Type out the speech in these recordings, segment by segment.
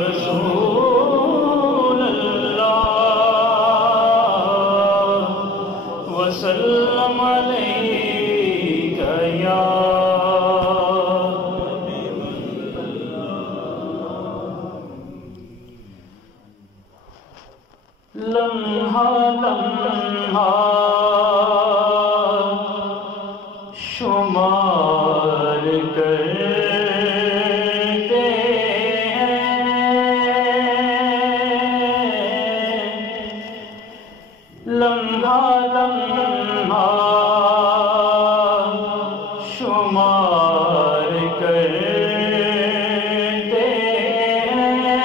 رسول اللہ وسلم علیک یا لمحہ لمحہ شمار کرتے ہیں لمحہ لمحہ شمار کرتے ہیں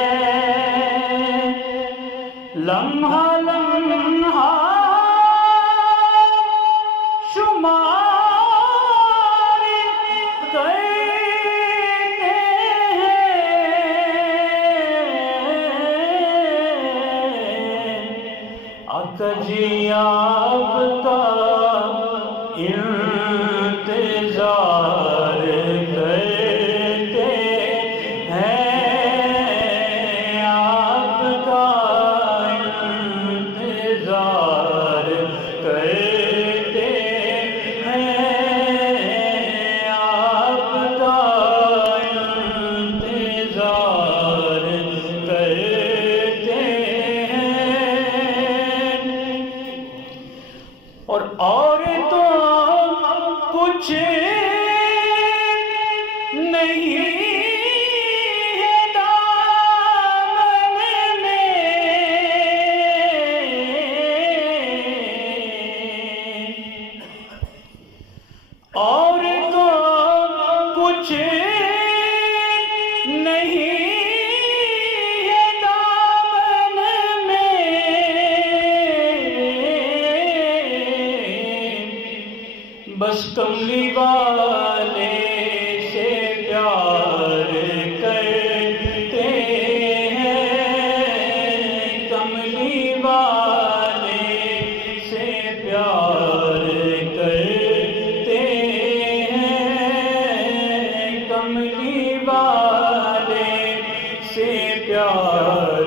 لمحہ لمحہ شمار کرتے ہیں آقا جی آپ کا انتظار کرتے ہیں آپ کا انتظار کرتے ہیں آپ کا انتظار کرتے ہیں اور تو کچھ نہیں ہے دامن میں اور تو کچھ نہیں ہے دامن میں بس کملی والے سے پیار کرتے ہیں کملی والے سے پیار کرتے ہیں کملی والے سے پیار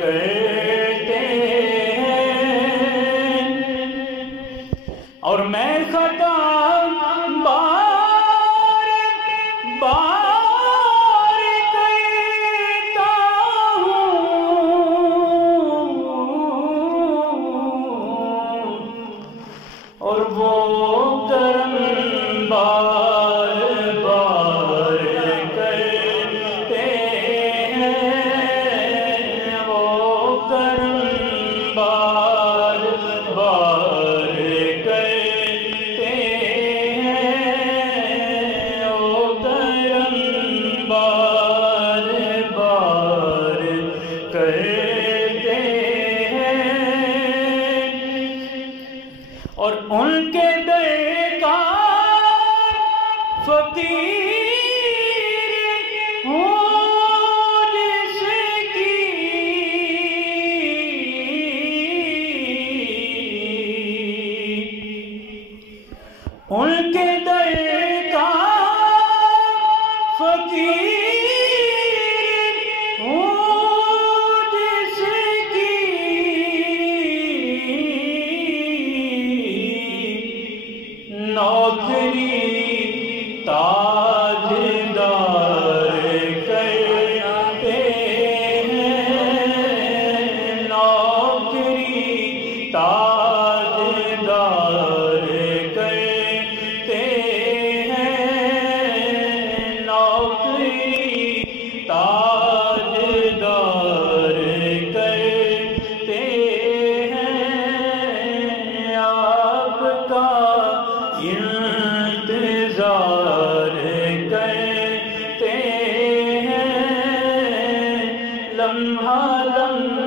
کرتے ہیں اور میں خطا بار بار کرتا ہوں اور وہ کرم بار بار کرتے ہیں وہ کرم بار بار کرتے ہیں وہ کرم بار بار کرتے ہیں اور ان کے در کا فقیر ہوں جس کی ان کے در کا فقیر ہوں جس کی نوکری تاجدار کرتے ہیں نوکری تاجدار کرتے ہیں نوکری تاجدار کرتے ہیں آپ کا انتظار کرتے ہیں لمحہ لمحہ